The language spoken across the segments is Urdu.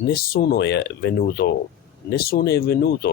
nessuno è venuto, nessuno è venuto,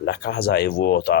la casa è vuota,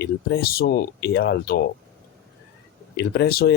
il prezzo è alto, il prezzo è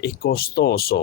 è costoso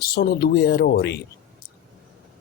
sono due errori,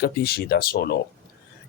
capisci da solo,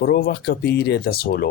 prova a capire da solo,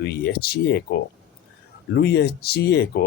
lui è cieco, lui è cieco,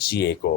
cieco।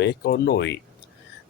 è con noi,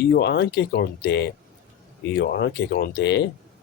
io anche con te, io anche con te,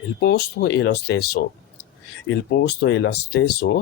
il posto è lo stesso, il posto è lo stesso,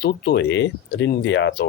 tutto è rinviato,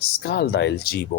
scalda il cibo,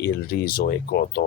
il riso è cotto,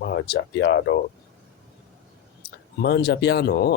mangia piano, mangia piano,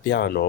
piano,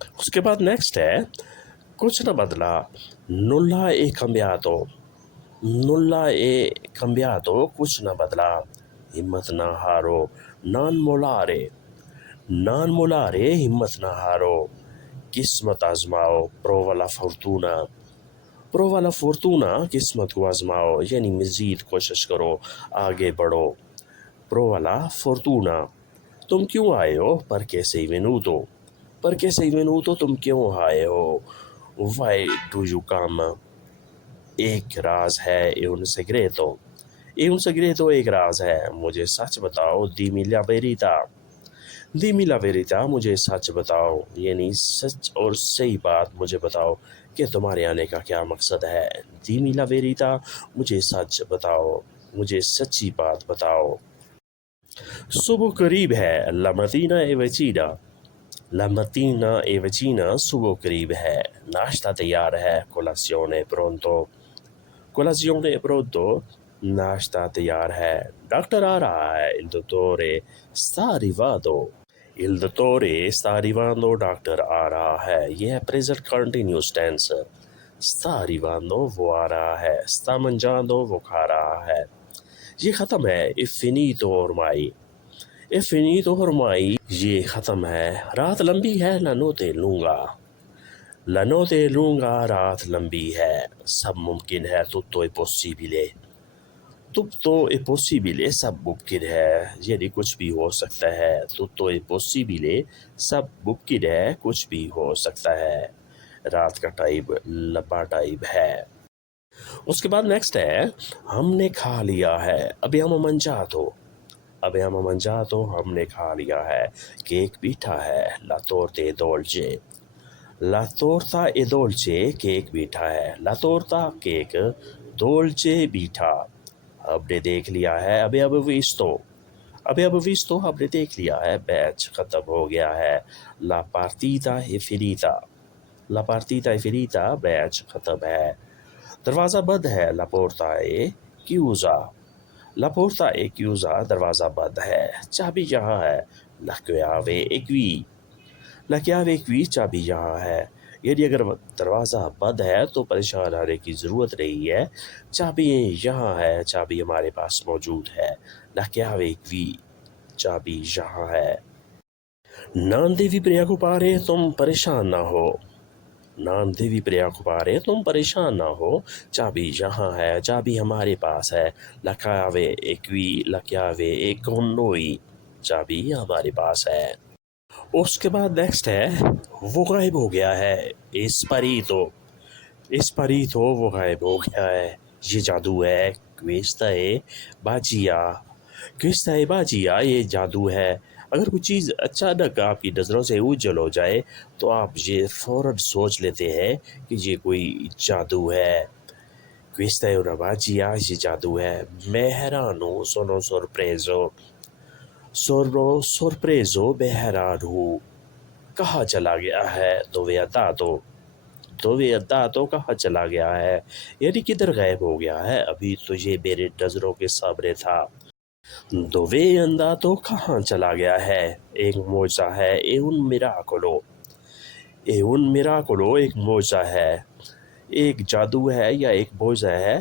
اس کے بعد نیکسٹ ہے کچھ نہ بدلا nulla è cambiato nulla è cambiato کچھ نہ بدلا ہمت نہ ہارو non molare ہمت نہ ہارو قسمت آزماؤ prova la fortuna قسمت کو آزماؤ یعنی مزید کوشش کرو آگے بڑھو prova la fortuna تم کیوں آئے ہو perché sei venuto تم کیوں آئے ہو why do you come ایک راز ہے un segreto ایک راز ہے مجھے سچ بتاؤ dimmi la verità مجھے سچ بتاؤ یعنی سچ اور صحیح بات مجھے بتاؤ کہ تمہارے آنے کا کیا مقصد ہے dimmi la verità مجھے سچ بتاؤ مجھے سچی بات بتاؤ صبح قریب ہے la mattina è vicina صبح قریب ہے ناشتہ تیار ہے colazione pronto ناشتہ تیار ہے ڈاکٹر آ رہا ہے il dottore sta arrivando doctor آ رہا ہے یہ ہے present continuous tense sta arrivando وہ آ رہا ہے sta mangiando وہ کھا رہا ہے یہ ختم ہے è finito ormai یہ ختم ہے رات لمبی ہے la notte è lunga رات لمبی ہے سب ممکن ہے tutto è possibile سب ممکن ہے یعنی کچھ بھی ہو سکتا ہے tutto è possibile سب ممکن ہے کچھ بھی ہو سکتا ہے رات کا ٹائم لمبا ٹائم ہے اس کے بعد نیکسٹ ہے ہم نے کھا لیا ہے abbiamo mangiato ہم نے کھا لیا ہے کیک میٹھا ہے la torta è dolce کیک میٹھا ہے la torta کیک dolce میٹھا ہم نے دیکھ لیا ہے abbiamo visto ہم نے دیکھ لیا ہے میچ ختم ہو گیا ہے la partita è finita میچ ختم ہے دروازہ بند ہے la porta è chiusa دروازہ بند ہے چابی یہاں ہے la chiave è qui چابی یہاں ہے یعنی اگر دروازہ بند ہے تو پریشان آنے کی ضرورت نہیں ہے چابی یہاں ہے چابی ہمارے پاس موجود ہے la chiave è qui چابی یہاں ہے non devi preoccupare تم پریشان نہ ہو چابی یہاں ہے چابی ہمارے پاس ہے la chiave è con noi چابی ہمارے پاس ہے اس کے بعد نیکسٹ ہے وہ غائب ہو گیا ہے اسپریتو وہ غائب ہو گیا ہے یہ جادو ہے questa è magia یہ جادو ہے اگر کوئی چیز اچانک آپ کی نظروں سے اوجھل ہو جائے تو آپ یہ فوراً سوچ لیتے ہیں کہ یہ کوئی جادو ہے questa è una magia یہ جادو ہے میں حیران ہوں sono sorpreso میں حیران ہوں کہاں چلا گیا ہے dove è andato کہاں چلا گیا ہے یعنی کدھر غائب ہو گیا ہے ابھی تو یہ میرے نظروں کے سامنے تھا dove è andato کہاں چلا گیا ہے ایک معجزہ ہے è un miracolo ایک معجزہ ہے ایک جادو ہے یا ایک معجزہ ہے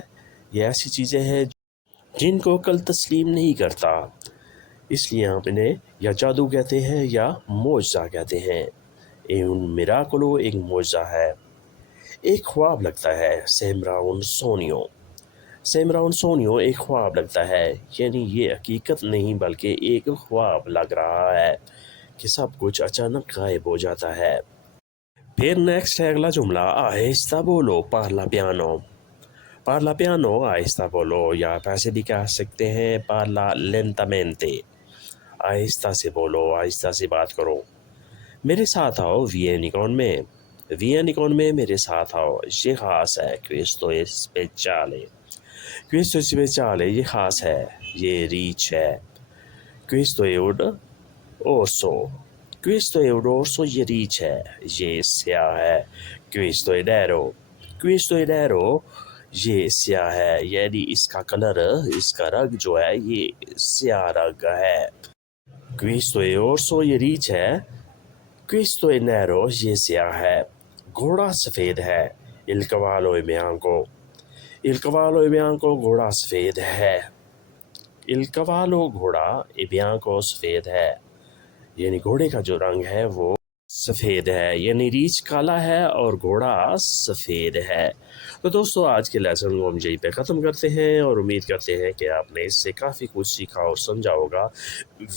یہ ایسی چیزیں ہیں جن کو عقل تسلیم نہیں کرتا اس لیے ہم انہیں یا جادو کہتے ہیں یا معجزہ کہتے ہیں è un miracolo ایک معجزہ ہے ایک خواب لگتا ہے sembra un sogno ایک خواب لگتا ہے یعنی یہ حقیقت نہیں بلکہ ایک خواب لگ رہا ہے کہ سب کچھ اچانک غائب ہو جاتا ہے پھر نیکسٹ ہے اگلا جملہ آہستہ بولو parla piano آہستہ بولو یا ایسے بھی کہہ سکتے ہیں parla lentamente آہستہ سے بولو آہستہ سے بات کرو میرے ساتھ آؤ vieni con me میرے ساتھ آؤ یہ خاص ہے questo è speciale یہ خاص ہے یہ ریچ ہے questo è un orso یہ ریچ ہے یہ سیاہ ہے questo è nero یہ سیاہ ہے یعنی اس کا کلر اس کا رنگ جو ہے یہ سیاہ رنگ ہے questo è orso یہ ریچ ہے Questo è nero, یہ سیاہ ہے. گھوڑا سفید ہے. Il cavallo è bianco. Il cavallo è bianco, گھوڑا سفید ہے. Il cavallo گھوڑا è bianco سفید ہے. یعنی گھوڑے کا جو رنگ ہے وہ سفید ہے، یعنی ریچھ کالا ہے اور گھوڑا سفید ہے. تو دوستو آج کے لیسن کو ہم یہیں پہ ختم کرتے ہیں اور امید کرتے ہیں کہ آپ نے اس سے کافی کچھ سیکھا اور سمجھا ہوگا.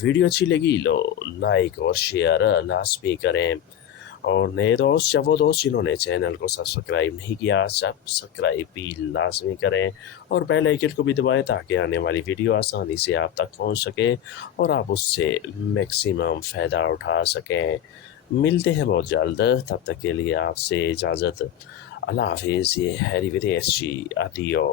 ویڈیو اچھی لگی لو لائک اور شیئر لازمی کریں، اور نئے دوست یا وہ دوست جنہوں نے چینل کو سبسکرائب نہیں کیا سبسکرائب بھی لازمی کریں اور بیل آئیکن کو بھی دبائیں تاکہ آنے والی ویڈیو آسانی سے آپ تک پہنچ سکے اور آپ اس سے میکسیمم فائدہ اٹھا سکیں. ملتے ہیں بہت جلد، تب تک کے لیے آپ سے اجازت. اللہ حافظ. یہ ہیری ودیش جی. آڈیو.